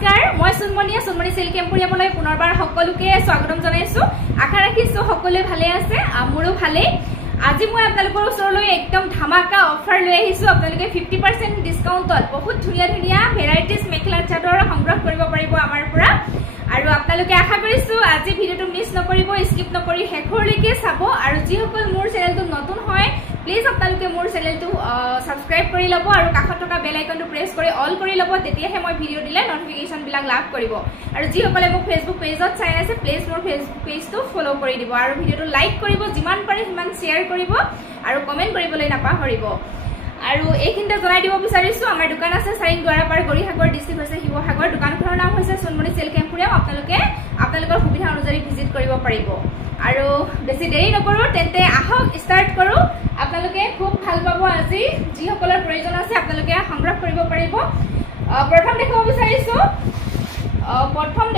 নমস্কাৰ মই সুনমনি সিল্ক এম্পোৰিয়ামলৈ পুনৰবাৰ সকলোকে স্বাগতম জনাইছো আশা ৰাখিছো সকলোৱে ভালে আছে আমৰো ভালে আজি মই আপোনালোকৰ ওচৰলৈ একদম ধামাকা অফাৰ লৈ আহিছো আপোনালোকে 50% ডিসকাউন্টত বহুত ধুনিয়া ধুনিয়া ভেৰাইটিজ মেখেলা চাদৰ সংগ্ৰহ কৰিব পাৰিব আমাৰ পৰা আৰু আপোনালোকে আশা কৰিছো আজি ভিডিওটো মিছ নকৰিব স্কিপ নকৰি হেখৰলৈকে চাব আৰু যিসকল মোৰ চেনেলটো নতুন হয় প্লিজ আপোনালোকে মোৰ চেনেলটো সাবস্ক্ৰাইব কৰি লব আৰু কাষত থকা বেল আইকনটো প্ৰেছ কৰি অল কৰি লব তেতিয়াহে মই ভিডিও দিলে নটিফিকেশন বিলাক লাভ কৰিব আৰু যিসকলে মোক ফেসবুক পেজত চাই আছে প্লিজ মোৰ ফেসবুক পেজটো ফলো কৰি দিব আৰু ভিডিওটো লাইক কৰিব যিমান পাৰে সিমান শেয়াৰ কৰিব আৰু কমেন্ট কৰিবলৈ নাপাহৰিব আৰু এইখিনিতে জনাই দিব বিচাৰিছো আমাৰ দোকান আছে সাইন দ্বাৰাপাৰ গৰিহাগৰ ডিস্ট্ৰিক্ট হৈছে শিৱসাগৰ দোকানখনৰ নাম হৈছে সুনমনি সিল্ক এম্পোৰিয়াম আপোনালোকৰ সুবিধা অনুযায়ী ভিজিট কৰিব পাৰিব আৰু বেছি দেৰি নকৰো তেন্তে আহক স্টাৰ্ট কৰো আপোনালোকে খুব ভাল পাব আজি যিসকলৰ প্ৰয়োজন আছে আপোনালোকে সংগ্ৰহ কৰিব পাৰিব প্ৰথম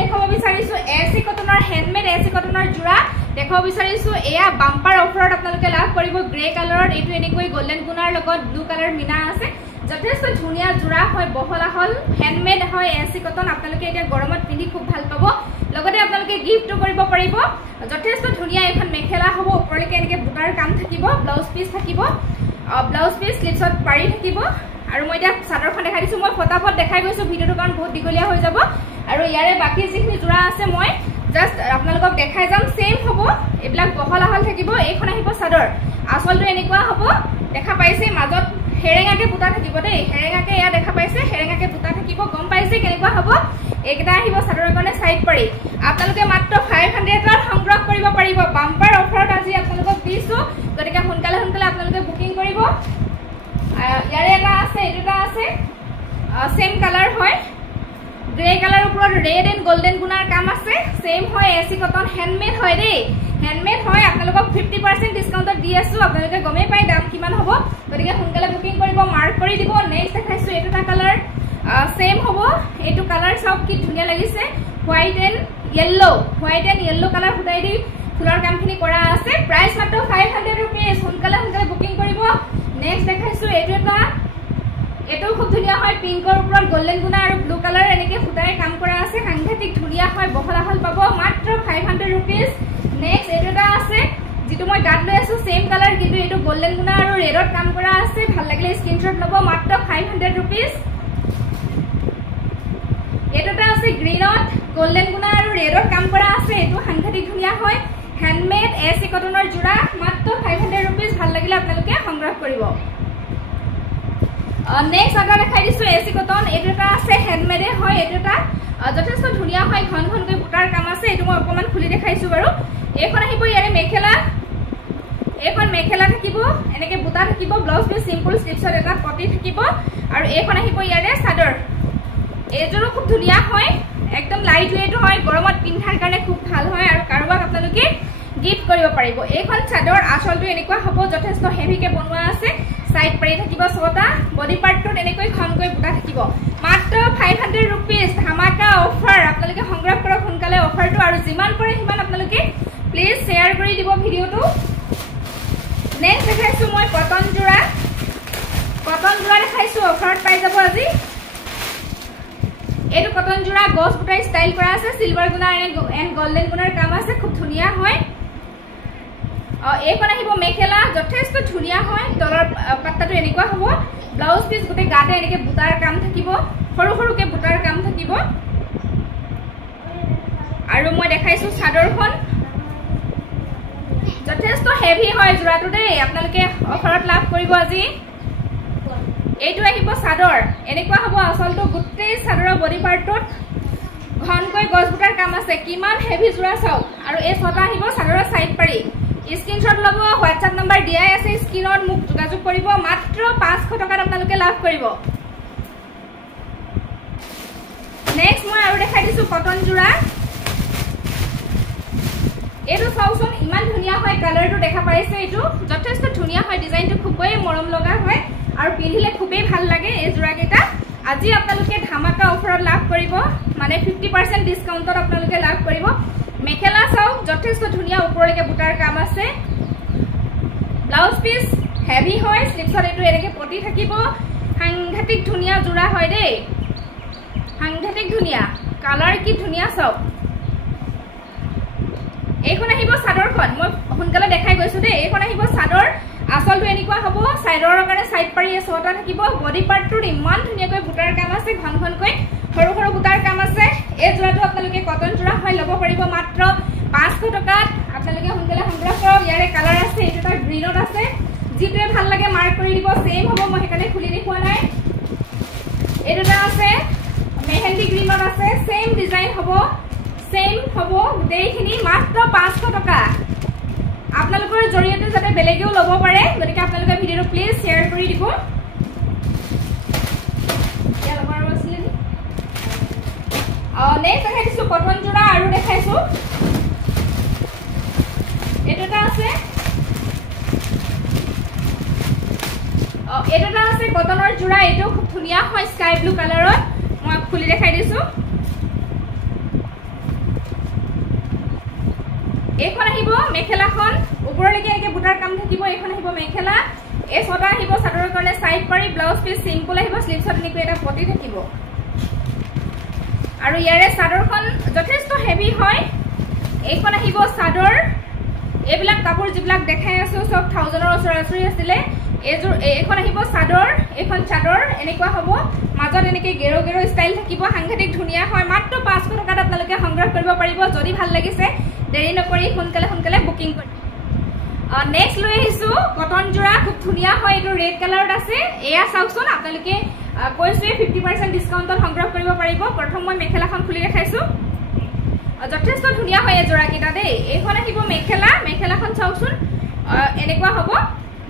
দেখাব বিচাৰিছো এসি কটনৰ হ্যান্ডমেড এসি কটনৰ জোৰা দেখাব বিচাৰিছো এয়া বাম্পাৰ অফাৰত আপোনালোকে লাভ কৰিব গ্ৰে কালাৰত এটো এনেকৈ গোল্ডেন গুনাৰ লগত ব্লু কালাৰ মিনা আছে যথেষ্ট ধুনিয়া জোৰা হয় বহলা হল হ্যান্ডমেড হয় এসি কটন আপোনালোকে এটা গৰমত পিন্ধি খুব ভাল পাব লগতে আপোনালোকে গিফ্টও কৰিব পাৰিব যথেষ্ট ধুনিয়া এখন মেখেলা হ'ব ওপৰলৈকে এনেকৈ বুটাৰ কাম থাকিব ব্লাউজ পিস থাকিব ব্লাউজ পিস স্লিভছত পাৰি থাকিব আৰু মই এটা চাদৰখন দেখাই দিছো মই ফটাফট দেখাই গৈছো ভিডিওটো কাৰণ বহুত দীঘলীয়া হৈ যাব আৰু ইয়াৰে বাকি যিখিনি জোৰা আছে মই জাস্ট আপোনালোকক দেখাই যাম সেম হ'ব এবিলাক বহলা হল থাকিব এইখন আহিব চাদৰ আসলটো এনেকুৱা হ'ব দেখা পাইছে মাজত হেৰেঙাকে বুটা থাকিব দেই হেৰেঙাকে এয়া দেখা পাইছে হেৰেঙাকে বুটা থাকিব গম পাইছে কেনেকুৱা হ'ব এইকেইটা আহিব চাদৰৰ কাৰণে সাইড পাৰি আপোনালোকে মাত্ৰ 500 ত সংগ্ৰহ কৰিব পাৰিব বাম্পাৰ অফাৰত আজি আপোনালোকক দিছো গতিকে সোনকালে আপোনালোকে বুকিং কৰিব ইয়াৰে এটা আছে এটা আছে সেম কালাৰ হয় গ্ৰে কালাৰ ওপৰত ৰেড এন্ড গোল্ডেন গুনাৰ কাম আছে সেম হয় এসি কটন হ্যান্ডমেড হয় দেই হ্যান্ডমেড হয় আপোনালোকক 50% ডিসকাউন্টত দি আছো আপোনালোকে গমে পাই দাম কিমান হ'ব গতিকে সোনকালে বুকিং কৰিব মাৰ্ক কৰি দিব নেক্সট দেখাইছো এটা কালাৰ সেম হ'ব এটো কালাৰ সব কি ধুনিয়া লাগিছে হোয়াইট এন্ড ইয়েলো কালাৰ ফুটাই দি ফুলৰ কামখিনি কৰা আছে প্ৰাইস মাত্ৰ 500 रुपीस সোনকালে বুকিং কৰিব নেক্সট দেখাইছো এটো খুব ধুনিয়া হয় পিংকৰ ওপৰত গোল্ডেন গুনা আৰু ব্লু কালাৰ এনেকে ফুটাই কাম কৰা আছে সাংঘাতিক ধুনিয়া হয় বহলা হল পাব মাত্ৰ 500 रुपीस নেক্সট এটা আছে যেটো মই গাত লৈ আছো সেম কালাৰ কিন্তু এটো গোল্ডেন গুনা আৰু ৰেডত কাম কৰা আছে ভাল লাগিলে স্ক্ৰিনশ্বট লব মাত্ৰ 500 रुपीस এটা আছে গ্ৰীনত গোল্ডেন গুনা আৰু ৰেডত কাম কৰা আছে এটো সাংঘাতিক ধুনিয়া হয় হ্যান্ডমেড এসি কটনৰ জোৰা মাত্ৰ 500 रुपीस ভাল লাগিলে আপোনালোকে সংগ্ৰহ কৰিব নেক্সট আগা দেখাই দিছো এসি কটন এটা আছে হ্যান্ডমেড হয় এটা যথেষ্ট ধুনিয়া হয় ঘনকৈ বুটাৰ কাম আছে এটো মই অকমান খুলি দেখাইছো বাৰু এখন আহিব ইয়াৰে মেখেলা এখন মেখেলা থাকিব এনেকে বুটা থাকিব ব্লাউজ পিস সিম্পল স্লিভছত এটা পটি থাকিব আৰু এখন আহিব ইয়াৰে চাদৰ এজৰো খুব ধুনিয়া হয় একদম লাইট ওয়েট হয় গৰমত পিন্ধাৰ কাৰণে খুব ভাল হয় আৰু কাৰোবাক আপোনালোকে গিফট কৰিব পাৰিব এইখন চাদৰ আসলটো এনেকুৱা হ'ব যথেষ্ট হেভিকে বনোৱা আছে সাইড পাৰি থাকিব ছটা বডি পাৰ্টটোত এনেকৈ খনকৈ বুটা থাকিব মাত্ৰ 500 रुपीस ধামাকা অফাৰ আপোনালোকে সংগ্ৰহ কৰক সোনকালে অফাৰটো আৰু যিমান পাৰে সিমান আপোনালোকে প্লিজ শেয়াৰ কৰি দিব ভিডিওটো নেক্সট দেখাইছো মই কটন জোৰা দেখাইছো অফাৰত পাই যাব আজি এটো কটন জোৰা গছ বুটাই ষ্টাইল কৰা আছে সিলভাৰ গুনা এন্ড গোল্ডেন গুনাৰ কাম আছে খুব ধুনিয়া হয় এইখন আহিব মেখেলা যথেষ্ট ধুনিয়া হয় তলৰ পাত্তাটো এনেকুৱা হ'ব ব্লাউজ পিস গুটে গাতে এনেকে বুটাৰ কাম থাকিব সৰুকে বুটাৰ কাম থাকিব আৰু মই দেখাইছো চাদৰখন যথেষ্ট হেভি হয় জোৰাটো দেই আপোনালোকে অফাৰত লাভ কৰিব আজি এইটো আহিব চাদৰ এনেকুৱা হ'ব আসলটো গুটেই চাদৰৰ বডি পাৰ্টত ঘনকৈ গছ বুটাৰ কাম আছে কিমান হেভি জোৰা চাও আৰু এই ছটা আহিব চাদৰৰ সাইড পাৰি স্ক্ৰিনশ্বট লব হোৱাটসএপ নম্বৰ দিয়াই আছে স্ক্ৰিনত মোক যোগাযোগ কৰিব মাত্ৰ 500 টকাত আপোনালোকে লাভ কৰিব নেক্সট মই আৰু দেখাই দিছো কটন জোৰা এটো চাওচোন ইমান ধুনিয়া হয় কালাৰটো দেখা পাইছে এটো যথেষ্ট ধুনিয়া হয় ডিজাইনটো খুবই মৰম লগা হয় আৰু পিন্ধিলে খুবেই ভাল লাগে এই জোৰা কেইটা আজি আপোনালোকে ধামাকা অফাৰত লাভ কৰিব মানে 50% ডিসকাউন্টত আপোনালোকে লাভ কৰিব মেখেলা চাওক যথেষ্ট ধুনিয়া ওপৰলৈকে বুটাৰ কাম আছে ব্লাউজ পিস হেভি হয় স্লিভছত এটো এনেকে পটি থাকিব সাংঘাতিক ধুনিয়া জোৰা হয় দেই সাংঘাতিক ধুনিয়া কালাৰ কি ধুনিয়া সব এইখন আহিব চাদৰখন মই সোনকালে দেখাই গৈছো দে এইখন আহিব চাদৰ আসলটো এনেকুৱা হ'ব সাইডৰ কাৰণে সাইড পাৰি ছটা থাকিব বডি পাৰ্টটোৰ ইমান ধুনিয়াকৈ বুটাৰ কাম আছে ঘন ঘনকৈ সৰু সৰু বুটাৰ কাম আছে এই জোৰাটো আপোনালোকে কটন জোৰা হয় ল'ব পাৰিব মাত্ৰ 500 টকাত আপোনালোকে সোনকালে সংগ্ৰহ কৰক ইয়াৰে কালাৰ আছে এটা গ্ৰীনত আছে যিটোৱে ভাল লাগে মাৰ্ক কৰি দিব সেম হ'ব মই হেকানে খুলি দেখুৱা নাই এটা আছে মেহেন্দি গ্ৰীনত আছে সেম ডিজাইন হ'ব সেম হ'ব দেইখিনি মাত্ৰ 500 টকা আপোনালোকৰ জৰিয়তে যাতে বেলেগেও ল'ব পাৰে গতিকে আপোনালোকে ভিডিওটো প্লিজ শেয়াৰ কৰি দিব ইয়া লগাৰ আছিল নি নেক্সট দেখাইছো কটন জোৰা আৰু দেখাইছো এটা আছে এটা আছে কটনৰ জোৰা এটো খুব ধুনিয়া হয় স্কাই ব্লু কালাৰত মই খুলি দেখাই দিছো এখন আহিব মেখেলাখন ওপৰলৈকে একে বুটাৰ কাম থাকিব এখন আহিব মেখেলা এই ছটা আহিব চাদৰৰ কাৰণে সাইড পাৰি ব্লাউজ পিস সিম্পল আহিব স্লিভছত নিকো এটা পটি থাকিব আৰু ইয়াৰে চাদৰখন যথেষ্ট হেভি হয় এইখন আহিব চাদৰ এইবিলাক কাপোৰ যিবিলাক দেখাই আছো সব 1000ৰ ওচৰা-ওচৰি আছিল এইখন আহিব চাদৰ এইখন চাদৰ এনেকুৱা হ'ব মাজত এনেকে গেৰো গেৰো ষ্টাইল থাকিব সাংঘাতিক ধুনিয়া হয় মাত্ৰ 500 টকাত আপোনালোকে সংগ্ৰহ কৰিব পাৰিব যদি ভাল লাগিছে দেৰি নকৰি সোনকালে বুকিং কৰি নেক্সট লৈ আহিছো কটন জোৰা খুব ধুনিয়া হয় এটো ৰেড কালাৰত আছে এয়া চাওকচোন আপোনালোকে কৈছে 50% ডিসকাউন্টত সংগ্ৰহ কৰিব পাৰিব প্ৰথম মই মেখেলাখন খুলি দেখাইছো যথেষ্ট ধুনিয়া হয় এই জোৰা কিটা দেই এইখন আহিব মেখেলাখন চাওকচোন এনেকুৱা হ'ব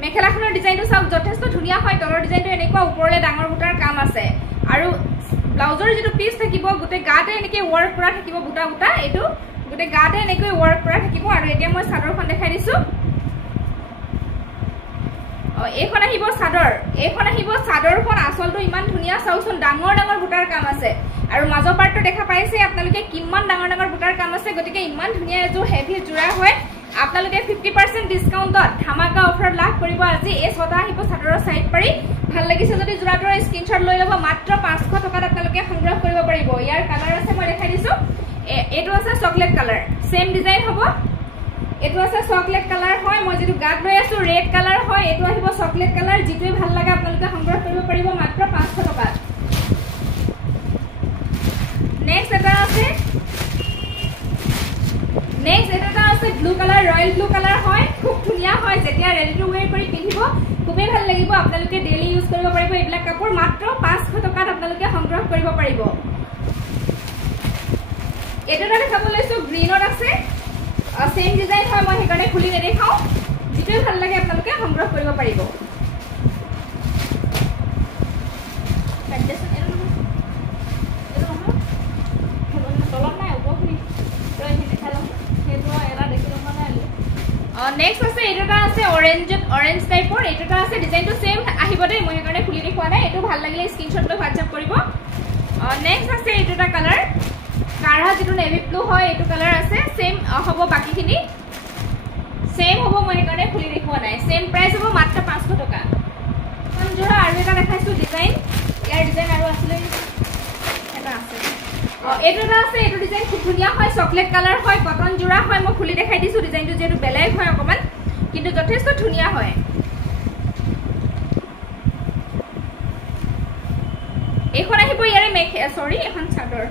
মেখেলাখনৰ ডিজাইনটো চাওক যথেষ্ট ধুনিয়া হয় তলৰ ডিজাইনটো এনেকুৱা ওপৰলে ডাঙৰ বুটাৰ কাম আছে আৰু ব্লাউজৰ যেটো পিস থাকিব গুটে গাতে এনেকে ওয়াৰ্ক কৰা থাকিব বুটা বুটা এটো গুটে গাতে এনেকৈ ওয়াৰ্ক কৰা থাকিব আৰু এতিয়া মই চাদৰখন দেখাই দিছো এইখন আহিব চাদৰখন আসলটো ইমান ধুনিয়া চাওচোন ডাঙৰ ডাঙৰ বুটাৰ কাম আছে আৰু মাজৰ পাৰ্টটো দেখা পাইছে আপোনালোকে কিমান ডাঙৰ ডাঙৰ বুটাৰ কাম আছে গতিকে ইমান ধুনিয়া এজো হেভি জোৰা হয় আপোনালোকে 50% ডিসকাউন্টত ধামাকা অফাৰত লাভ কৰিব আজি এই ছটা আহিব চাদৰৰ সাইড পাৰি ভাল লাগিছে যদি জোৰাটোৰ স্ক্ৰিনশ্বট লৈ ল'ব মাত্ৰ 500 টকাত আপোনালোকে সংগ্ৰহ কৰিব পাৰিব ইয়াৰ কালাৰ আছে মই দেখাই দিছো এটো আছে চকলেট কালাৰ সেম ডিজাইন হ'ব এটো আছে চকলেট কালাৰ হয় মই যেটো গাত লৈ আছো ৰেড কালাৰ হয় এটো আহিব চকলেট কালাৰ যিটোৱে ভাল লাগে আপোনালোকে সংগ্ৰহ কৰিব পাৰিব মাত্ৰ 500 টকাত নেক্সট এটা আছে blue colour royal blue colour হয় খুব ধুনিয়া হয় যেতিয়া ৰেডি টু ওয়্যাৰ কৰি পিন্ধিব খুবেই ভাল লাগিব আপোনালোকে ডেইলি ইউজ কৰিব পাৰিব এইবিলাক কাপোৰ মাত্ৰ 500 টকাত আপোনালোকে সংগ্ৰহ কৰিব পাৰিব এটা দেখাব লৈছো গ্ৰীনত আছে সেম ডিজাইন হয় মই হেকানে খুলি নেদেখাও যেটো ভাল লাগে আপোনালোকে সংগ্ৰহ কৰিব পাৰিব নেক্সট আছে এটা আছে অৰেঞ্জ টাইপৰ এটা আছে ডিজাইনটো সেম আহিব দে মই হেকানে খুলি দেখুৱা নাই এটো ভাল লাগিলে স্ক্ৰিনশ্বট লৈ WhatsApp কৰিব নেক্সট আছে এটা কালাৰ কাঢ়া যেটো নেভি ব্লু হয় এটো কালাৰ আছে সেম হ'ব বাকিখিনি সেম হ'ব মই হেকানে খুলি দেখুৱা নাই সেম প্ৰাইস হ'ব মাত্ৰ 500 টকা জোৰা আৰু এটা দেখাইছো ডিজাইন ইয়াৰ ডিজাইন আৰু আছিল এটা আছে এটা আছে এটো ডিজাইন খুব ধুনিয়া হয় চকলেট কালাৰ হয় কটন জোৰা হয় মই খুলি দেখাই দিছো ডিজাইনটো যেটো বেলেগ হয় অকমান কিন্তু যথেষ্ট ধুনিয়া হয় এখন আহিব ইয়াৰে এখন চাদৰ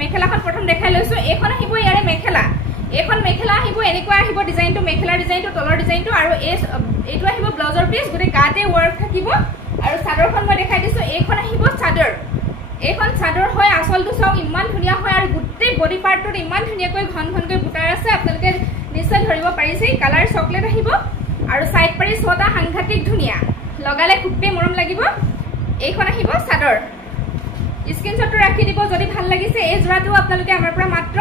মেখেলাখন প্ৰথম দেখাই লৈছো এখন আহিব ইয়াৰে মেখেলা আহিব এনেকুৱা আহিব ডিজাইনটো মেখেলা ডিজাইনটো তলৰ ডিজাইনটো আৰু এইটো আহিব ব্লাউজৰ পিস গুটে গাতে ওয়াৰ্ক থাকিব আৰু চাদৰখন মই দেখাই দিছো এখন আহিব চাদৰ হয় আসলটো চাও ইমান ধুনিয়া হয় আৰু গুটে বডি পাৰ্টটোত ইমান ধুনিয়াকৈ ঘন ঘনকৈ বুটাৰ আছে আপোনালোকে নিশ্চয় ধৰিব পাৰিছে কালাৰ চকলেট আহিব আৰু সাইড পাৰি ছটা সাংঘাতিক ধুনিয়া লগালে খুবেই মৰম লাগিব এইখন আহিব চাদৰ স্ক্ৰিনশ্বটটো ৰাখি দিব যদি ভাল লাগিছে এই জোৰাটো আপোনালোকে আমাৰ পৰা মাত্ৰ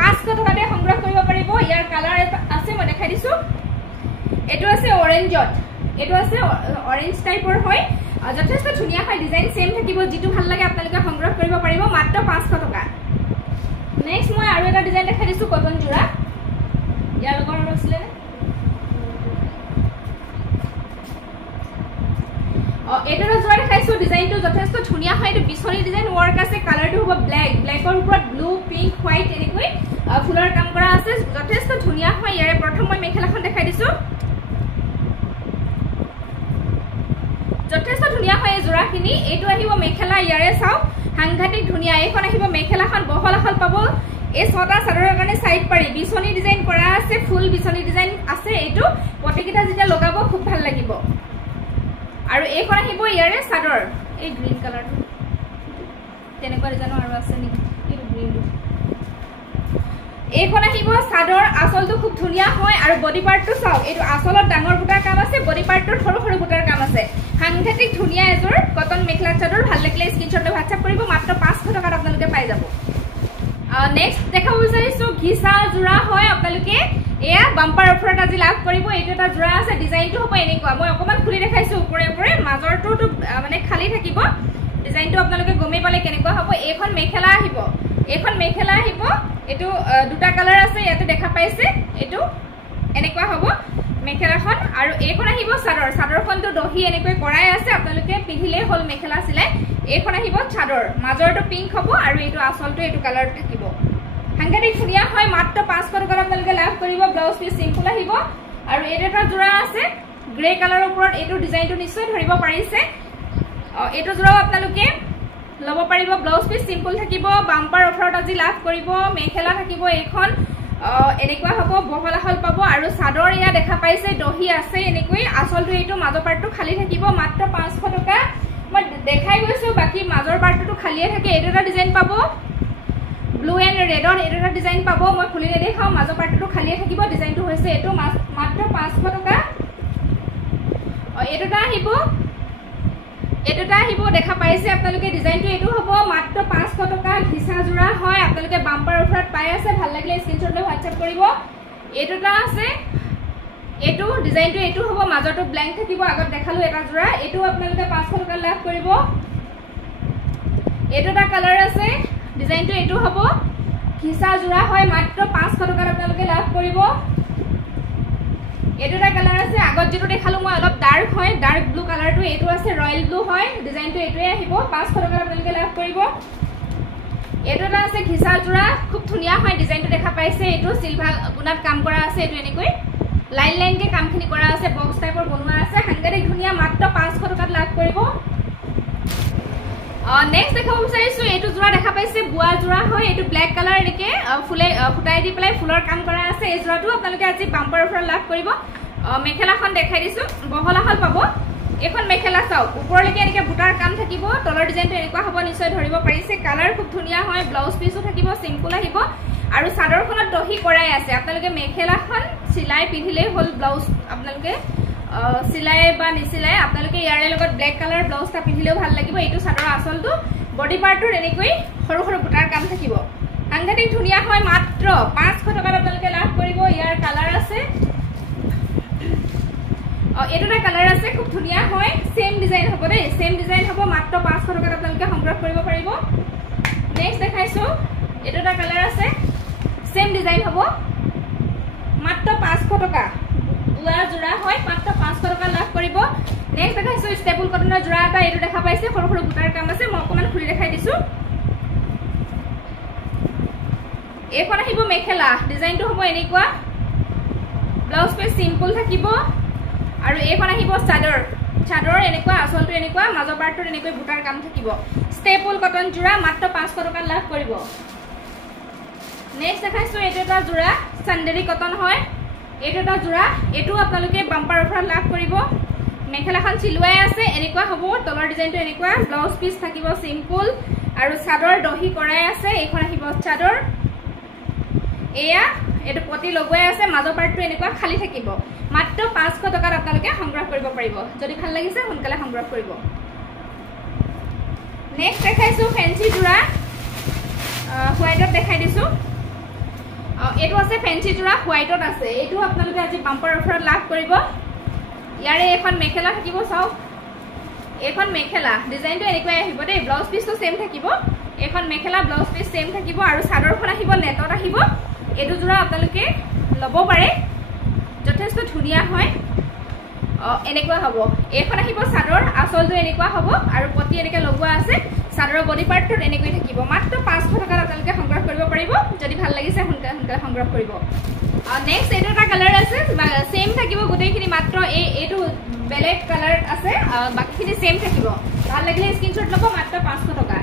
500 টকাতে সংগ্ৰহ কৰিব পাৰিব ইয়াৰ কালাৰ আছে মই দেখাই দিছো এটো আছে অৰেঞ্জ টাইপৰ হয় যথেষ্ট ধুনিয়া হয় ডিজাইন সেম থাকিব যেটো ভাল লাগে আপোনালোকে সংগ্ৰহ কৰিব পাৰিব মাত্ৰ 500 টকা নেক্সট মই আৰু এটা ডিজাইন দেখাই দিছো কটন জোৰা ইয়াৰ লগৰ আছিল এটা জোৰা দেখাইছো ডিজাইনটো যথেষ্ট ধুনিয়া হয় এটো বিছনি ডিজাইন ওয়াৰ্ক আছে কালাৰটো হ'ব ব্ল্যাক ব্ল্যাকৰ ওপৰত ব্লু পিঙ্ক হোয়াইট এনেকৈ ফুলৰ কাম কৰা আছে যথেষ্ট ধুনিয়া হয় ইয়াৰে প্ৰথম মই মেখেলাখন দেখাই দিছো যথেষ্ট ধুনিয়া হয় এই জোৰাখিনি এটো আহিব মেখেলা ইয়াৰে চাও সাংঘাতিক ধুনিয়া এখন আহিব মেখেলাখন বহল আহল পাব এই ছটা চাদৰৰ কাৰণে সাইড পাৰি বিছনি ডিজাইন কৰা আছে ফুল বিছনি ডিজাইন আছে এটো পটিকিটা যেটা লগাব খুব ভাল লাগিব আৰু এখন আহিব ইয়াৰে চাদৰ এই গ্ৰীন কালাৰটো তেনেকুৱা জানো আৰু আছে নেকি এই গ্ৰীনটো এখন আহিব চাদৰ আঁচলটো খুব ধুনিয়া হয় আৰু বডি পাৰ্টটো চাও এটো আঁচলত ডাঙৰ বুটাৰ কাম আছে বডি পাৰ্টটোত সৰু সৰু বুটাৰ কাম আছে সাংঘাতিক ধুনিয়া এজোৰ কটন মেখেলা চাদৰ ভাল লাগিলে স্ক্ৰিনশ্বট লৈ WhatsApp কৰিব মাত্ৰ 500 টকাত আপোনালোকে পাই যাব নেক্সট দেখাব বিচাৰিছো ঘিসা জোৰা হয় আপোনালোকে এয়া বাম্পাৰ অফাৰত আজি লাভ কৰিব এইটো এটা জোৰা আছে ডিজাইনটো হ'ব এনেকুৱা মই অকমান খুলি দেখাইছো ওপৰে ওপৰে মাজৰটো মানে খালি থাকিব ডিজাইনটো আপোনালোকে গমে পালে কেনেকুৱা হ'ব এখন মেখেলা আহিব এটো দুটা কালাৰ আছে ইয়াতে দেখা পাইছে এটো এনেকুৱা হ'ব মেখেলাখন আৰু এখন আহিব চাদৰখনটো দহি এনেকৈ কৰাই আছে আপোনালোকে পিন্ধিলে হল মেখেলা সিলাই এখন আহিব চাদৰ মাজৰটো পিঙ্ক হ'ব আৰু এটো আঁচলটো এটো কালাৰ থাকিব সাংঘাতিক ধুনিয়া হয় মাত্ৰ 500 টকাত আপোনালোকে লাভ কৰিব ব্লাউজ পিস সিম্পল আহিব আৰু এটা জোৰা আছে গ্ৰে কালাৰৰ ওপৰত এটো ডিজাইনটো নিশ্চয় ধৰিব পাৰিছে এটো জোৰাও আপোনালোকে লব পাৰিব ব্লাউজ পিস সিম্পল থাকিব বাম্পাৰ অফাৰত আজি লাভ কৰিব মেখেলা থাকিব এখন এনেকুৱা হ'ব বহল আহল পাব আৰু চাদৰ ইয়া দেখা পাইছে দহি আছে এনেকৈ আঁচলটো এটো মাজৰ পাৰ্টটো খালি থাকিব মাত্ৰ 500 টকা মই দেখাই গৈছো বাকি মাজৰ পাৰ্টটো খালিয়ে থাকে এটো এটা ডিজাইন পাব ব্লু এন্ড ৰেডৰ এটো এটা ডিজাইন পাব মই খুলি দেখাও মাজৰ পাৰ্টটো খালিয়ে থাকিব ডিজাইনটো হৈছে এটো মাত্ৰ 500 টকা এটোটা আহিব দেখা পাইছে আপোনালোকে ডিজাইনটো এটো হ'ব মাত্ৰ 500 টকা ঘিসা জোৰা হয় আপোনালোকে বাম্পাৰ অফাৰত পাই আছে ভাল লাগিলে স্ক্ৰিনশ্বট লৈ WhatsApp কৰিব এটোটা আছে এটো ডিজাইনটো এটো হ'ব মাজৰটো ব্ল্যাঙ্ক থাকিব আগত দেখালো এটা জোৰা এটো আপোনালোকে 500 টকা লাভ কৰিব এটোটা কালাৰ আছে ডিজাইনটো এটো হ'ব ঘিসা জোৰা হয় মাত্ৰ 500 টকাত আপোনালোকে লাভ কৰিব এটোটা কালাৰ আছে আগত যেটো দেখালো মই অলপ ডাৰ্ক হয় ডাৰ্ক ব্লু কালাৰটো এটো আছে ৰয়েল ব্লু হয় ডিজাইনটো এটোৱে আহিব 500 টকাত আপোনালোকে লাভ কৰিব এটোটা আছে ঘিসা জোৰা খুব ধুনিয়া হয় ডিজাইনটো দেখা পাইছে এটো সিলভাৰ গুণাত কাম কৰা আছে এটো এনেকৈ লাইন লাইন কে কামখিনি কৰা আছে বক্স টাইপৰ বনোৱা আছে সাংঘাতিক ধুনিয়া মাত্ৰ 500 টকাত লাভ কৰিব নেক্সট দেখাব বিচাৰিছো এটো জোৰা দেখা পাইছে বুৱা জোৰা হয় এটো ব্ল্যাক কালাৰ একে ফুলে ফুটাই দি পেলাই ফুলৰ কাম কৰা আছে এই জোৰাটো আপোনালোকে আজি বাম্পাৰ অফাৰ লাভ কৰিব মেখেলাখন দেখাই দিছো বহল আহল পাব এখন মেখেলা চাও ওপৰলৈকে এনেকে বুটাৰ কাম থাকিব তলৰ ডিজাইনটো এনেকুৱা হ'ব নিশ্চয় ধৰিব পাৰিছে কালাৰ খুব ধুনিয়া হয় ব্লাউজ পিসও থাকিব সিম্পল আহিব আৰু চাদৰখনত দহি কৰাই আছে আপোনালোকে মেখেলাখন সিলাই পিন্ধিলে হল ব্লাউজ আপোনালোকে সিলাই বা নিসিলাই আপোনালোকে ইয়াৰে লগত ব্ল্যাক কালাৰ ব্লাউজটা পিন্ধিলেও ভাল লাগিব এটো চাদৰ আঁচলটো বডি পাৰ্টৰ এনেকৈ সৰু সৰু বুটাৰ কাম থাকিব সাংঘাতিক ধুনিয়া হয় মাত্ৰ 500 টকাত আপোনালোকে লাভ কৰিব ইয়াৰ কালাৰ আছে এটোটা কালাৰ আছে খুব ধুনিয়া হয় সেম ডিজাইন হ'ব দে সেম ডিজাইন হ'ব মাত্ৰ 500 টকাত আপোনালোকে সংগ্ৰহ কৰিব পাৰিব নেক্সট দেখাইছো এটোটা কালাৰ আছে সেম ডিজাইন হ'ব মাত্ৰ 500 টকা বুৱা জোৰা হয় মাত্ৰ 500 টকা লাভ কৰিব নেক্সট দেখাইছো ষ্টেপল কটনৰ জোৰা এটা এটো দেখা পাইছে সৰু সৰু বুটাৰ কাম আছে মই অকমান খুলি দেখাই দিছো এখন আহিব মেখেলা ডিজাইনটো হ'ব এনেকুৱা ব্লাউজ পিস সিম্পল থাকিব আৰু এখন আহিব চাদৰ এনেকুৱা আঁচলটো এনেকুৱা মাজৰ পাৰ্টটো এনেকৈ বুটাৰ কাম থাকিব ষ্টেপল কটন জোৰা মাত্ৰ 500 টকা লাভ কৰিব নেক্সট দেখাইছো এটো এটা জোৰা চান্দেৰী কটন হয় এটো এটা জোৰা এটো আপোনালোকে বাম্পাৰ অফাৰ লাভ কৰিব মেখেলাখন চিলুৱাই আছে এনেকুৱা হ'ব তলৰ ডিজাইনটো এনেকুৱা ব্লাউজ পিস থাকিব সিম্পল আৰু চাদৰ দহি কৰাই আছে এখন আহিব চাদৰ এয়া এটো পটি লগোৱাই আছে মাজৰ পাৰ্টটো এনেকুৱা খালি থাকিব মাত্ৰ 500 টকাত আপোনালোকে সংগ্ৰহ কৰিব পাৰিব যদি ভাল লাগিছে সোনকালে সংগ্ৰহ কৰিব নেক্সট দেখাইছো ফেন্সি জোৰা হোৱাইটত দেখাই দিছো এটো আছে ফেন্সি জোৰা হোৱাইটত আছে এটো আপোনালোকে আজি বাম্পাৰ অফাৰত লাভ কৰিব ইয়াৰে এখন মেখেলা থাকিব চাও এখন মেখেলা ডিজাইনটো এনেকৈ আহিব দে ব্লাউজ পিসটো সেম থাকিব এখন মেখেলা ব্লাউজ পিস সেম থাকিব আৰু চাদৰখন আহিব নেটত আহিব এটো জোৰা আপোনালোকে লব পাৰে যথেষ্ট ধুনিয়া হয় এনেকুৱা হ'ব এইখন আহিব চাদৰ আসলটো এনেকুৱা হ'ব আৰু পটি এনেকৈ লগোৱা আছে চাদৰৰ বডি পাৰ্টটোত এনেকৈ থাকিব মাত্ৰ 500 টকাত আপোনালোকে সংগ্ৰহ কৰিব পাৰিব যদি ভাল লাগিছে সোনকালে সংগ্ৰহ কৰিব নেক্সট এইটো এটা কালাৰ আছে সেম থাকিব গোটেইখিনি মাত্ৰ এইটো বেলেগ কালাৰ আছে বাকিখিনি সেম থাকিব ভাল লাগিলে স্ক্ৰীনশ্বট ল'ব মাত্ৰ 500 টকা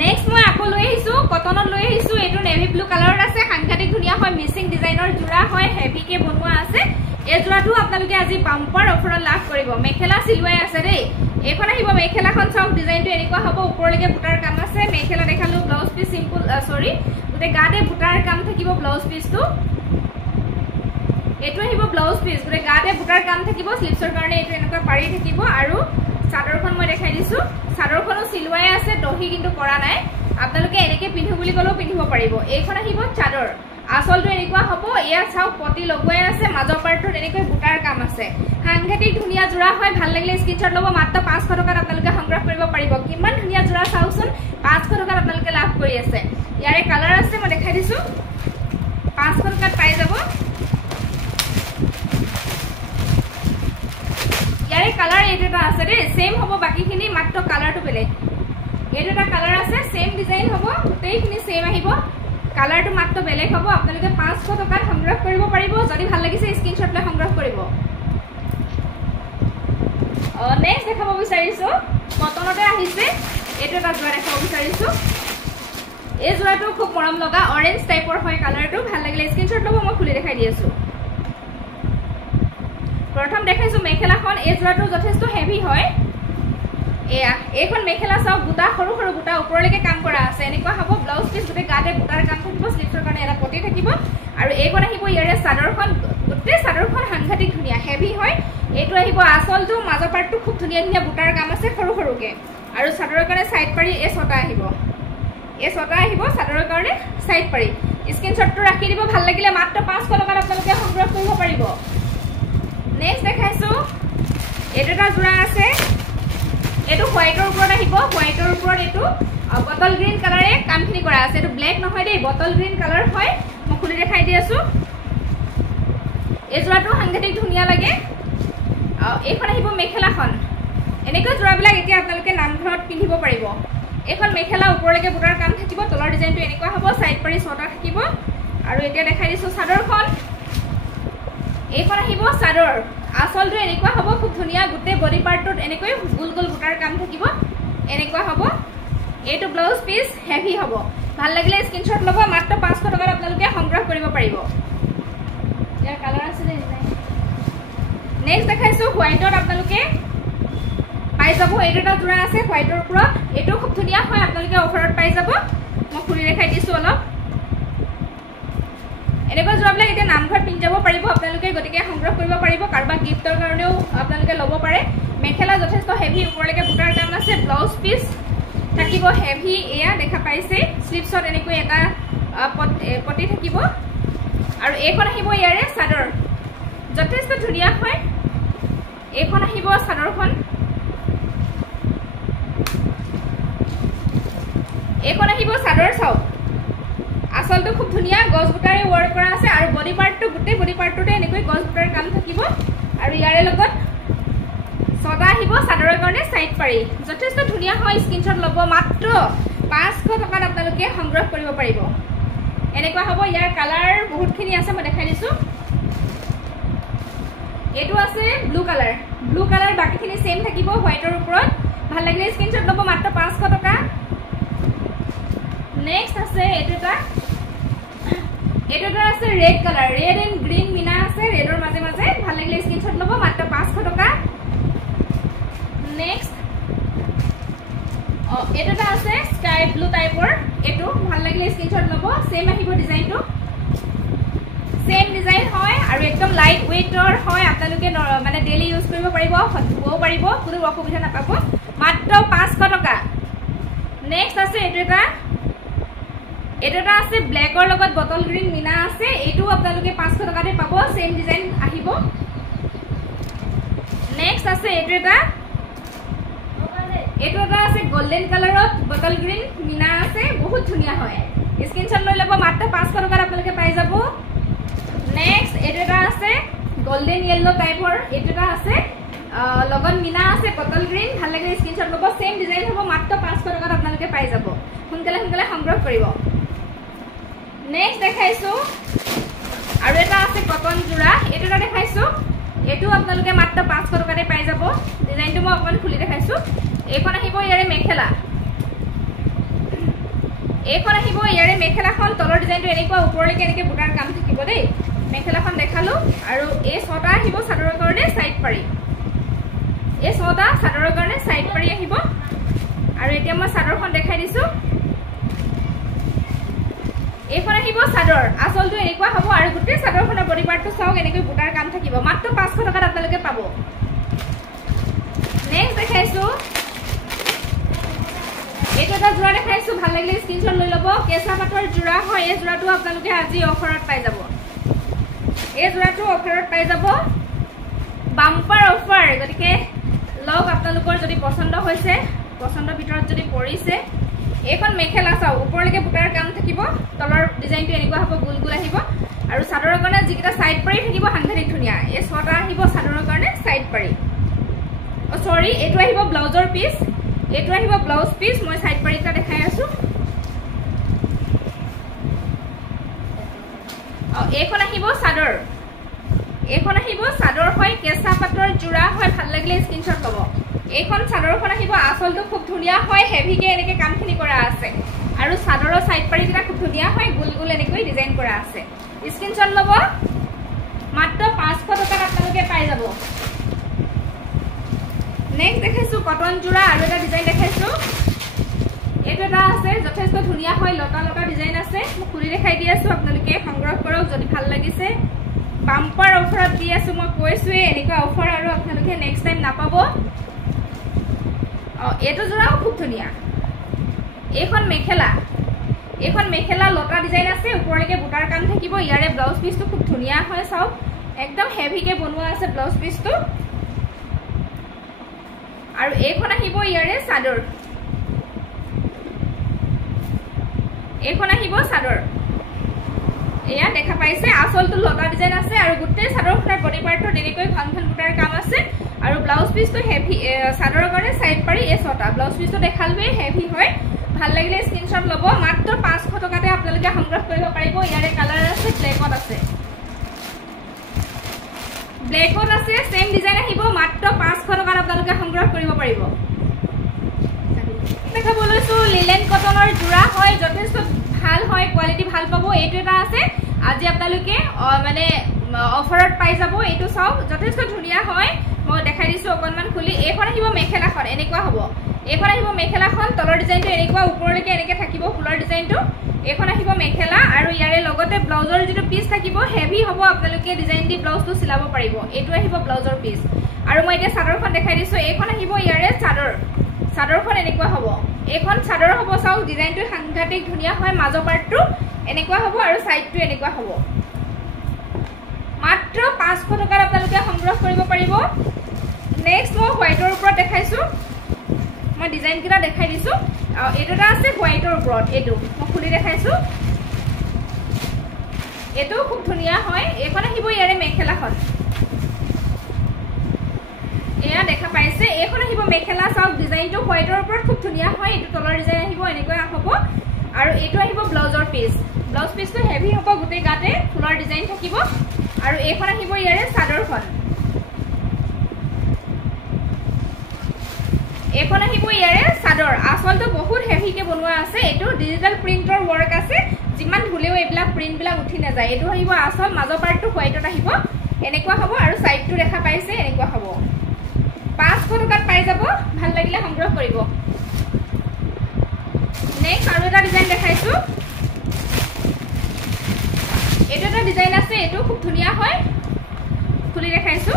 নেক্সট মই আকৌ লৈ আহিছো কটনত লৈ আহিছো এইটো নেভি ব্লু কালাৰত আছে সাংঘাতিক ধুনীয়া হয় মিক্সিং ডিজাইনৰ জোৰা হয় হেভিকে বনোৱা আছে এই জোৰাটো আপোনালোকে আজি বাম্পাৰ অফাৰত লাভ কৰিব মেখেলা চিলুৱাই আছে দেই এখন আহিব মেখেলাখন চাওক ডিজাইনটো এনেকুৱা হ'ব ওপৰলৈকে বুটাৰ কাম আছে মেখেলা দেখালো ব্লাউজ পিস সিম্পল সৰি গোটে গাতে বুটাৰ কাম থাকিব ব্লাউজ পিসটো এটো আহিব ব্লাউজ পিস গোটে গাতে বুটাৰ কাম থাকিব স্লিপছৰ কাৰণে এটো এনেকুৱা পাৰি থাকিব আৰু চাদৰখন মই দেখাই দিছো চাদৰখনো চিলুৱাই আছে দহি কিন্তু কৰা নাই আপোনালোকে এনেকে পিন্ধু বুলি কলেও পিন্ধিব পাৰিব এইখন আহিব চাদৰ আসলটো এনেকুৱা হ'ব ইয়া চাও পটি লগোৱাই আছে মাজৰ পাৰ্টটোত এনেকৈ বুটাৰ কাম আছে সাংঘাতিক ধুনীয়া জোৰা হয় ভাল লাগিলে স্ক্ৰীনশ্বট ল'ব মাত্ৰ 500 টকাত আপোনালোকে সংগ্ৰহ কৰিব পাৰিব কিমান ধুনীয়া জোৰা চাওচোন 500 টকাত আপোনালোকে লাভ কৰি আছে ইয়াৰে কালাৰ আছে মই দেখাই দিছো 500 টকাত পাই যাব ইয়াৰে কালাৰ এইটা আছে দেই সেম হ'ব বাকিখিনি মাত্ৰ কালাৰটো বেলেগ এইটা কালাৰ আছে সেম ডিজাইন হ'ব গোটেইখিনি সেম আহিব কালাৰটো মাত্ৰ বেলেগ হ'ব আপোনালোকে 500 টকাত সংগ্ৰহ কৰিব পাৰিব যদি ভাল লাগিছে স্ক্ৰীনশ্বট লৈ সংগ্ৰহ কৰিব নেক্সট দেখাব বিচাৰিছো কটনতে আহিছে এইটো এটা জোৰা দেখাব বিচাৰিছো এই জোৰাটো খুব মৰম লগা অৰেঞ্জ টাইপৰ হয় কালাৰটো ভাল লাগিলে স্ক্ৰীনশ্বট ল'ব মই খুলি দেখাই দি আছো প্ৰথম দেখাইছো মেখেলাখন এই জোৰাটো যথেষ্ট হেভি হয় এয়া এইখন মেখেলা চাওক বুটা সৰু সৰু বুটা ওপৰলৈকে কাম কৰা আছে এনেকুৱা হ'ব ব্লাউজ পিস গোটে গাতে বুটাৰ কাম থাকিব স্লিপছৰ কাৰণে এটা পটি থাকিব আৰু এইখন আহিব ইয়াৰে চাদৰখন গোটে চাদৰখন সাংঘাতিক ধুনীয়া হেভি হয় এইটো আহিব আসলটো মাজৰ পাৰ্টটো খুব ধুনীয়া ধুনীয়া বুটাৰ কাম আছে সৰু সৰুকে আৰু চাদৰৰ কাৰণে সাইড পাৰি এই ছটা আহিব চাদৰৰ কাৰণে সাইড পাৰি স্ক্ৰীনশ্বটটো ৰাখি দিব ভাল লাগিলে মাত্ৰ 500 টকাত আপোনালোকে সংগ্ৰহ কৰিব পাৰিব নেক্সট দেখাইছো এইটো এটা জোৰা আছে এটো হোয়াইটৰ ওপৰত আহিব হোয়াইটৰ ওপৰত এটো বটল গ্ৰীন কালাৰে কামখিনি কৰা আছে এটো ব্ল্যাক নহয় দেই বটল গ্ৰীন কালাৰ হয় মই খুলি দেখাই দি আছো এই জোৰাটো সাংঘাতিক ধুনীয়া লাগে এইখন আহিব মেখেলাখন এনেকৈ জোৰাবিলাক এতিয়া আপোনালোকে নামঘৰত পিন্ধিব পাৰিব এইখন মেখেলা ওপৰলৈকে বুটাৰ কাম থাকিব তলৰ ডিজাইনটো এনেকুৱা হ'ব সাইড পাৰি ছটা থাকিব আৰু এতিয়া দেখাই দিছো চাদৰখন এইখন আহিব চাদৰ আসলটো এনেকুৱা হ'ব খুব ধুনীয়া গুটে বডি পাৰ্টটোত এনেকৈ গোল গোল বুটাৰ কাম থাকিব এনেকুৱা হ'ব এইটো ব্লাউজ পিস হেভি হ'ব ভাল লাগিলে স্ক্ৰীনশ্বট ল'ব মাত্ৰ 500 টকাত আপোনালোকে সংগ্ৰহ কৰিব পাৰিব ইয়াৰ কালাৰ আছে নে নাই নেক্সট দেখাইছো হোয়াইটত আপোনালোকে পাই যাব এইটো এটা জোৰা আছে হোয়াইটৰ ওপৰত এটো খুব ধুনীয়া হয় আপোনালোকে অফাৰত পাই যাব মই খুলি দেখাই দিছো অলপ এনেকুৱা জোৰাবিলাক এতিয়া নামঘৰত পিন্ধি যাব পাৰিব আপোনালোকে গতিকে সংগ্ৰহ কৰিব পাৰিব কাৰোবাক গিফটৰ কাৰণেও আপোনালোকে ল'ব পাৰে মেখেলা যথেষ্ট হেভি ওপৰলৈকে বুটাৰ কাম আছে ব্লাউজ পিস থাকিব হেভি এয়া দেখা পাইছে স্লিপছত এনেকৈ এটা পটি থাকিব আৰু এইখন আহিব ইয়াৰে চাদৰ যথেষ্ট ধুনীয়া হয় এইখন আহিব চাদৰখন এইখন আহিব চাদৰ চাওক আসলটো খুব ধুনীয়া গছ বুটাৰে ওয়াৰ্ক কৰা আছে আৰু বডি পাৰ্টটো গোটে বডি পাৰ্টটোতে এনেকৈ গছ বুটাৰ কাম থাকিব আৰু ইয়াৰে লগত ছটা আহিব চাদৰৰ কাৰণে সাইড পাৰি যথেষ্ট ধুনীয়া হয় স্ক্ৰীনশ্বট ল'ব মাত্ৰ 500 টকাত আপোনালোকে সংগ্ৰহ কৰিব পাৰিব এনেকুৱা হ'ব ইয়াৰ কালাৰ বহুতখিনি আছে মই দেখাই দিছো এটো আছে ব্লু কালাৰ বাকিখিনি সেম থাকিব হোয়াইটৰ ওপৰত ভাল লাগিলে স্ক্ৰীনশ্বট ল'ব মাত্ৰ 500 টকা নেক্সট আছে এটা আছে red colour red and green মিনা আছে ৰেডৰ মাজে মাজে ভাল লাগিলে স্ক্ৰীনশ্বট ল'ব মাত্ৰ 500 টকা নেক্সট এটা আছে স্কাই ব্লু টাইপৰ এটো ভাল লাগিলে স্ক্ৰীনশ্বট ল'ব সেম আহিব ডিজাইনটো সেম ডিজাইন হয় আৰু একদম লাইট ওয়েটৰ হয় আপোনালোকে মানে ডেইলি ইউজ কৰিব পাৰিব ধুবও পাৰিব কোনো অসুবিধা নাপাব মাত্ৰ 500 টকা নেক্সট আছে এটা আছে ব্ল্যাকৰ লগত বটল গ্ৰীন মিনা আছে এটো আপোনালোকে 500 টকাতে পাব সেম ডিজাইন আহিব নেক্সট আছে এটা আছে গোল্ডেন কালাৰত বটল গ্ৰীন মিনা আছে বহুত ধুনীয়া হয় স্ক্ৰীনশ্বট লৈ ল'ব মাত্ৰ 500 টকাত আপোনালোকে পাই যাব নেক্সট এটা আছে গোল্ডেন ইয়েলো টাইপৰ এটা আছে লগত মিনা আছে বটল গ্ৰীণ ভাল লাগে স্ক্ৰিনশ্বট ল'ব সেম ডিজাইন হ'ব মাত্ৰ 500 টকাত আপোনালোকে পাই যাব সোনকালে সোনকালে সংগ্ৰহ কৰিব নেক্সট দেখাইছো আৰু এটা আছে কটন জোৰা এটা দেখাইছো এটো আপোনালোকে মাত্ৰ 500 টকাতে পাই যাব ডিজাইনটো মই অকমান খুলি দেখাইছো এইখন আহিব ইয়াৰে মেখেলা এইখন আহিব ইয়াৰে মেখেলাখন তলৰ ডিজাইনটো এনেকুৱা ওপৰলৈকে এনেকে বুটাৰ কাম থাকিব দেই মেখেলাখন দেখালো আৰু এই ছটা আহিব চাদৰৰ কাৰণে সাইড পাৰি এই ছটা চাদৰৰ কাৰণে সাইড পাৰি আহিব আৰু এতিয়া মই চাদৰখন দেখাই দিছো এইখন আহিব চাদৰ আসলটো এনেকুৱা হ'ব আৰু গোটেই চাদৰখনৰ বডি পাৰ্টটো চাওক এনেকৈ বুটাৰ কাম থাকিব মাত্ৰ 500 টকাত আপোনালোকে পাব নেক্সট দেখাইছো এটা জোৰা দেখাইছো ভাল লাগিলে স্ক্ৰিনশ্বট লৈ ল'ব কেঁচা পাটৰ জোৰা হয় এই জোৰাটো আপোনালোকে আজি অফাৰত পাই যাব এই জোৰাটো অফাৰত পাই যাব বাম্পাৰ অফাৰ গতিকে লওক আপোনালোকৰ যদি পছন্দ হৈছে পছন্দৰ ভিতৰত যদি পৰিছে এইখন মেখেলা চাও ওপৰলৈকে বুটাৰ কাম থাকিব তলৰ ডিজাইনটো এনেকুৱা হ'ব গোল গোল আহিব আৰু চাদৰৰ কাৰণে যিকেইটা সাইড পাৰি থাকিব সাংঘাতিক ধুনীয়া এই ছটা আহিব চাদৰৰ কাৰণে সাইড পাৰি সৰি এইটো আহিব ব্লাউজৰ পিস এইটো আহিব ব্লাউজ পিস মই সাইড পাৰিটা দেখাই আছো এইখন আহিব চাদৰ হয় কেঁচা পাটৰ জোৰা হয় ভাল লাগিলে স্ক্ৰিনশ্বট ল'ব এইখন চাদৰখন আহিব আসলটো খুব ধুনীয়া হয় হেভিকে এনেকে কামখিনি কৰা আছে আৰু চাদৰৰ সাইড পাৰিটা খুব ধুনীয়া হয় গোল গোল এনেকৈ ডিজাইন কৰা আছে স্ক্ৰিনশ্বট ল'ব মাত্ৰ 500 টকাত আপোনালোকে পাই যাব নেক্সট দেখাইছো কটন জোৰা আৰু এটা ডিজাইন দেখাইছো এটা আছে যথেষ্ট ধুনীয়া হয় লতা লতা ডিজাইন আছে মই খুলি দেখাই দি আছো আপোনালোকে সংগ্ৰহ কৰক যদি ভাল লাগিছে বাম্পাৰ অফাৰত দি আছো মই কৈছোৱে এনেকুৱা অফাৰ আৰু আপোনালোকে নেক্সট টাইম নাপাব এটো জোৰাও খুব ধুনীয়া এইখন মেখেলা লতা ডিজাইন আছে ওপৰলৈকে বুটাৰ কাম থাকিব ইয়াৰে ব্লাউজ পিসটো খুব ধুনীয়া হয় চাওক একদম হেভিকে বনোৱা আছে ব্লাউজ পিসটো আৰু এইখন আহিব ইয়াৰে চাদৰ এয়া দেখা পাইছে আসলটো লতা ডিজাইন আছে আৰু গোটেই চাদৰখনৰ বডি পাৰ্টটো এনেকৈ ঘন ঘন বুটাৰ কাম আছে আৰু ব্লাউজ পিসটো হেভি চাদৰৰ কাৰণে সাইড পাৰি এই ছটা ব্লাউজ পিসটো দেখালবে হেভি হয় ভাল লাগিলে স্ক্ৰিনশ্বট ল'ব মাত্ৰ 500 টকাতে আপোনালোকে সংগ্ৰহ কৰিব পাৰিব ইয়াৰে কালাৰ আছে ব্লেকত আছে সেম ডিজাইন আহিব মাত্ৰ 500 টকাত আপোনালোকে সংগ্ৰহ কৰিব পাৰিব দেখাব লৈছো লিলেন কটনৰ জোৰা হয় যথেষ্ট ভাল হয় কোৱালিটি ভাল পাব এইটো এটা আছে আজি আপোনালোকে মানে অফাৰত পাই যাব এইটো চাওক যথেষ্ট ধুনীয়া হয় মই দেখাই দিছো অকনমান খুলি এইখন আহিব মেখেলাখন এনেকুৱা হ'ব এইখন আহিব মেখেলাখন তলৰ ডিজাইনটো এনেকুৱা ওপৰলৈকে এনেকে থাকিব ফুলৰ ডিজাইনটো এইখন আহিব মেখেলা আৰু ইয়াৰে লগতে ব্লাউজৰ যিটো পিস থাকিব হেভি হ'ব আপোনালোকে ডিজাইন দি ব্লাউজটো চিলাব পাৰিব এইটো আহিব ব্লাউজৰ পিস আৰু মই এতিয়া চাদৰখন দেখাই দিছো এইখন আহিব ইয়াৰে চাদৰখন এনেকুৱা হ'ব এইখন চাদৰ হ'ব চাওক ডিজাইনটো সাংঘাতিক ধুনীয়া হয় মাজৰ পাৰ্টটো এনেকুৱা হ'ব আৰু সাইডটো এনেকুৱা হ'ব মাত্ৰ 500 টকাত আপোনালোকে সংগ্ৰহ কৰিব পাৰিব নেক্সট মই হোৱাইটৰ ওপৰত দেখাইছো মই ডিজাইন কিটা দেখাই দিছো এটা আছে হোৱাইটৰ ওপৰত এইটো মই খুলি দেখাইছো এইটো খুব ধুনীয়া হয় এইখন আহিব ইয়াৰে মেখেলাখন এয়া দেখা পাইছে এইখন আহিব মেখেলা চাওক ডিজাইনটো হোৱাইটৰ ওপৰত খুব ধুনীয়া হয় এইটো তলৰ ডিজাইন আহিব এনেকৈ হ'ব আৰু এইটো আহিব ব্লাউজৰ পিস ব্লাউজ পিসটো হেভি হ'ব গোটেই গাতে ফুলৰ ডিজাইন থাকিব আৰু এইখন আহিব ইয়াৰে চাদৰখন এইখন আহিব ইয়াৰে চাদৰ আসলটো বহুত হেভিকে বনোৱা আছে এইটো ডিজিটাল প্ৰিন্টৰ ওয়াৰ্ক আছে যিমান ধুলেও এইবিলাক প্ৰিন্ট বিলাক উঠি না যায় এইটো আহিব আসল মাজৰ পাৰ্টটো হোৱাইটত আহিব এনেকুৱা হ'ব আৰু সাইডটো দেখা পাইছে এনেকুৱা হ'ব 500 টকাত পাই যাব ভাল লাগিলে সংগ্ৰহ কৰিব নেক্সট আৰু এটা ডিজাইন দেখাইছো এইটো এটা ডিজাইন আছে এইটো খুব ধুনীয়া হয় খুলি দেখাইছো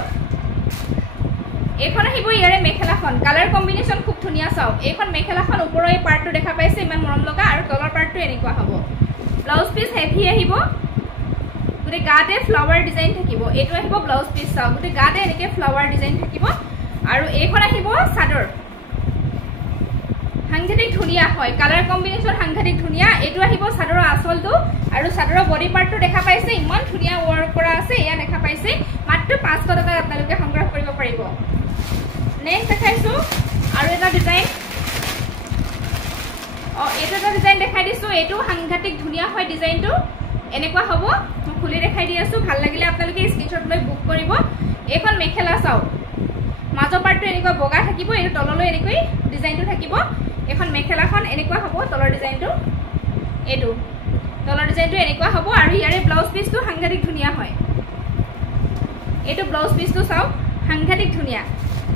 এইখন আহিব ইয়াৰে মেখেলাখন কালাৰ কম্বিনেশন খুব ধুনীয়া চাওক এইখন মেখেলাখন ওপৰৰ এই পাৰ্টটো দেখা পাইছে ইমান মৰম লগা আৰু তলৰ পাৰ্টটো এনেকুৱা হ'ব ব্লাউজ পিস হেভি আহিব গুটে গাতে ফ্লাৱাৰ ডিজাইন থাকিব এইটো আহিব ব্লাউজ পিস চাওক গুটে গাতে এনেকে ফ্লাৱাৰ ডিজাইন থাকিব আৰু এইখন আহিব চাদৰ সাংঘাতিক ধুনিয়া হয় কালাৰ কম্বিনেশন সাংঘাতিক ধুনিয়া এটো আহিব সাদৰৰ আসলটো আৰু সাদৰৰ বডি পাৰ্টটো দেখা পাইছে ইমান ধুনিয়া ওয়াৰ্ক কৰা আছে ইয়া দেখা পাইছে মাত্ৰ 500 টকা আপোনালোকে সংগ্ৰহ কৰিব পাৰিব নেক্সট দেখাইছো আৰু এটা ডিজাইন এটা ডিজাইন দেখাই দিছো এটো সাংঘাতিক ধুনিয়া হয় ডিজাইনটো এনেকুৱা হ'ব মই খুলি দেখাই দি আছো ভাল লাগিলে আপোনালোকে স্ক্ৰিনশ্বট লৈ বুক কৰিব এখন মেখেলা চাও মাজৰ পাৰ্টটো এনেকুৱা বগা থাকিব এটো তললৈ এনেকৈ ডিজাইনটো থাকিব এখন মেখেলাখন এনেকুৱা হ'ব তলৰ ডিজাইনটো এটো তলৰ ডিজাইনটো এনেকুৱা হ'ব আৰু ইয়াৰে ব্লাউজ পিসটো সাংঘাতিক ধুনিয়া হয় এটো ব্লাউজ পিসটো চাও সাংঘাতিক ধুনিয়া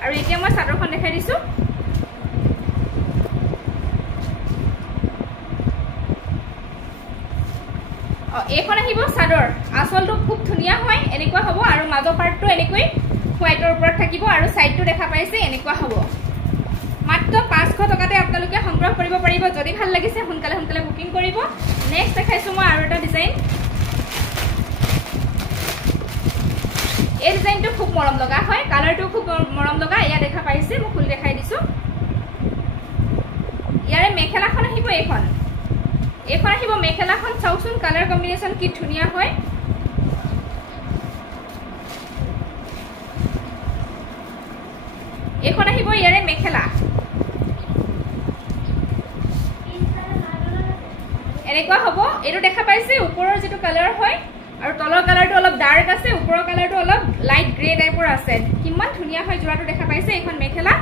আৰু এতিয়া মই চাদৰখন দেখাই দিছো এখন আহিব চাদৰ আসলটো খুব ধুনিয়া হয় এনেকুৱা হ'ব আৰু মাজৰ পাৰ্টটো এনেকৈ হোৱাইটৰ ওপৰত থাকিব আৰু সাইডটো দেখা পাইছে এনেকুৱা হ'ব মাত্ৰ 500 টকাতে আপোনালোকে সংগ্ৰহ কৰিব পাৰিব যদি ভাল লাগিছে সোনকালে সোনকালে বুকিং কৰিব নেক্সট দেখাইছো মই আৰু এটা ডিজাইন এই ডিজাইনটো খুব মৰম লগা হয় কালাৰটো খুব মৰম লগা ইয়া দেখা পাইছে মই খুলি দেখাই দিছো ইয়াৰে মেখেলাখন আহিব এখন আহিব মেখেলাখন চাওচোন কালাৰ কম্বিনেশন কি ধুনিয়া হয় এখন আহিব ইয়াৰে মেখেলা এনেকুৱা হ'ব এটো দেখা পাইছে ওপৰৰ যেটো কালাৰ হয় আৰু তলৰ কালাৰটো অলপ ডাৰ্ক আছে ওপৰৰ কালাৰটো অলপ লাইট গ্ৰে টাইপৰ আছে কিমান ধুনিয়া হয় জোৰাটো দেখা পাইছে এখন মেখেলা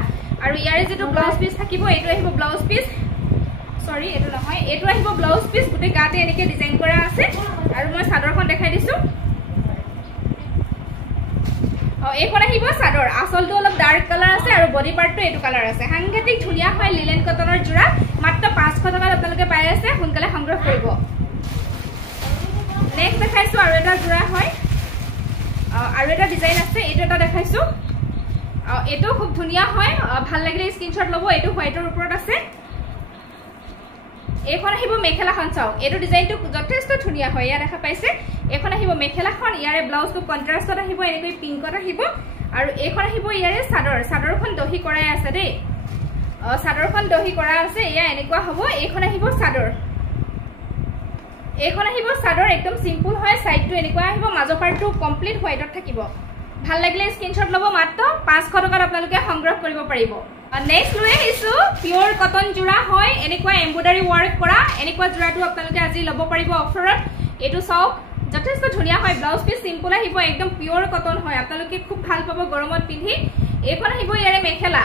আৰু ইয়াৰে যেটো ব্লাউজ পিস থাকিব এটো আহিব ব্লাউজ পিস সৰি এটো নহয় এটো আহিব ব্লাউজ পিস গুটে গাতে এনেকে ডিজাইন কৰা আছে আৰু মই চাদৰখন দেখাই দিছো এখন আহিব চাদৰ আসলটো অলপ ডাৰ্ক কালাৰ আছে আৰু বডি পাৰ্টটো এটো কালাৰ আছে সাংঘাতিক ধুনিয়া হয় লিলেন কটনৰ জোৰা মাত্ৰ 500 টকা আপোনালোকে পাই আছে সোনকালে সংগ্ৰহ কৰিব নেক্সট দেখাইছো আৰু এটা জোৰা হয় আৰু এটা ডিজাইন আছে এটো এটা দেখাইছো এটো খুব ধুনিয়া হয় ভাল লাগিলে স্ক্ৰিনশ্বট লব এটো হোৱাইটৰ ওপৰত আছে এখন আহিব মেখেলাখন চাও এটো ডিজাইনটো যথেষ্ট ধুনিয়া হয় ইয়া দেখা পাইছে এখন আহিব মেখেলাখন ইয়াৰে ব্লাউজটো কন্ট্ৰাষ্টত আহিব এনেকৈ পিংকত আহিব আৰু এখন আহিব ইয়াৰে চাদৰখন দহি কৰাই আছে দেই চাদৰখন দহি কৰা আছে ইয়া এনেকুৱা হ'ব এখন আহিব চাদৰ একদম সিম্পল হয় সাইডটো এনেকুৱা আহিব মাজৰ পাৰ্টটো কমপ্লিট হোৱাইটত থাকিব ভাল লাগিলে স্ক্ৰিনশ্বট লব মাত্ৰ 500 টকাত আপোনালোকে সংগ্ৰহ কৰিব পাৰিব নেক্সট লৈ আহিছো পিওৰ কটন জোৰা হয় এনেকুৱা এমব্ৰয়ডাৰী ওয়াৰ্ক কৰা এনেকুৱা জোৰাটো আপোনালোকে আজি লব পাৰিব অফাৰত এটো চাওক যথেষ্ট ধুনিয়া হয় ব্লাউজ পিস সিম্পল আহিব একদম পিওর কটন হয় আপোনালোকে খুব ভাল পাব গৰমত পিন্ধি এখন আহিব ইয়াৰে মেখেলা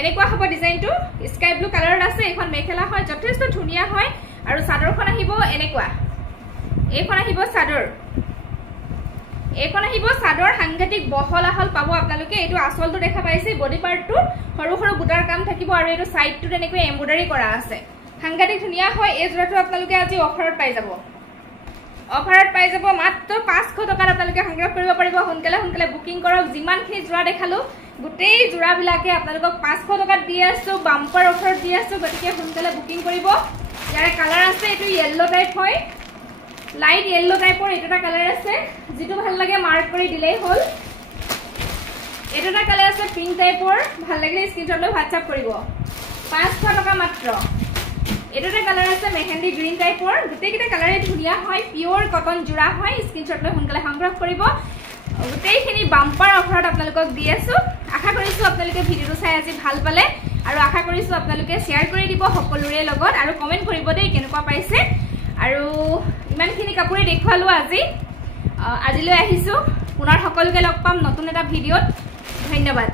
এনেকুৱা হ'ব ডিজাইনটো স্কাই ব্লু কালাৰত আছে এখন মেখেলা হয় যথেষ্ট ধুনিয়া হয় আৰু চাদৰখন আহিব এনেকুৱা এখন আহিব চাদৰ সাংঘাতিক বহল আহল পাব আপোনালোকে এটো আসলটো দেখা পাইছে বডি পাৰ্টটো সৰু সৰু বুটাৰ কাম থাকিব আৰু এটো সাইডটো এনেকৈ এমব্ৰয়ডাৰী কৰা আছে সাংঘাতিক ধুনিয়া হয় এই জোৰাটো আপোনালোকে আজি অফাৰত পাই যাব মাত্ৰ 500 টকাত আপোনালোকে সংগ্ৰহ কৰিব পাৰিব সোনকালে বুকিং কৰক যিমানখিনি জোৰা দেখালো গোটেই জোৰাবিলাকে আপোনালোকক 500 টকাত দি আছো বাম্পাৰ অফাৰত দি আছো গতিকে সোনকালে বুকিং কৰিব ইয়াৰে কালাৰ আছে এটো ইয়েলো টাইপ হয় লাইট ইয়েলো টাইপৰ এটা কালাৰ আছে যেটো ভাল লাগে মাৰ্ক কৰি দিলেই হল এটা কালাৰ আছে পিংক টাইপৰ ভাল লাগিলে স্ক্ৰিনশ্বট লৈ WhatsApp কৰিব 500 টকা মাত্ৰ এটা কালাৰ আছে মেহেন্দি গ্ৰীন টাইপৰ গোটেইটা কালাৰে ধুনিয়া হয় পিওৰ কটন জোৰা হয় স্ক্ৰিনশ্বট লৈ সোনকালে সংগ্ৰহ কৰিব গোটেইখিনি বাম্পাৰ অফাৰত আপোনালোকক দি আছো আশা কৰিছো আপোনালোকে ভিডিওটো চাই আজি ভাল পালে আৰু আশা কৰিছো আপোনালোকে শেয়াৰ কৰি দিব সকলোৰে লগত আৰু কমেন্ট কৰিব দেই কেনেকুৱা পাইছে আৰু ইমানখিনি কাপোৰে দেখুৱালো আজিলৈ আহিছো পুনৰ সকলোকে লগ পাম নতুন এটা ভিডিওত ধন্যবাদ